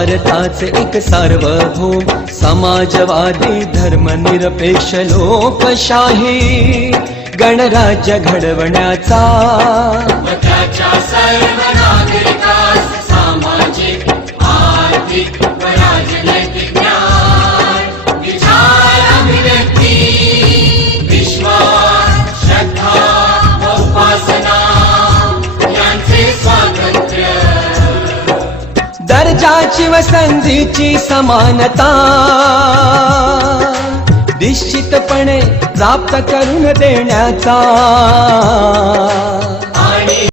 भारताचे एक सार्वभौम समाजवादी धर्मनिरपेक्ष लोकशाही गणराज्य घडवण्याचा व त्याच्या सर्व नागरिकास सामाजिक आर्थिक व राजनैतिक न्याय विचार अभिव्यक्ती विश्वास श्रद्धा व उपासना यांचे स्वातंत्र्य दर्जाची व संधीची समानता निश्चितपणे प्राप्त करून देण्याचा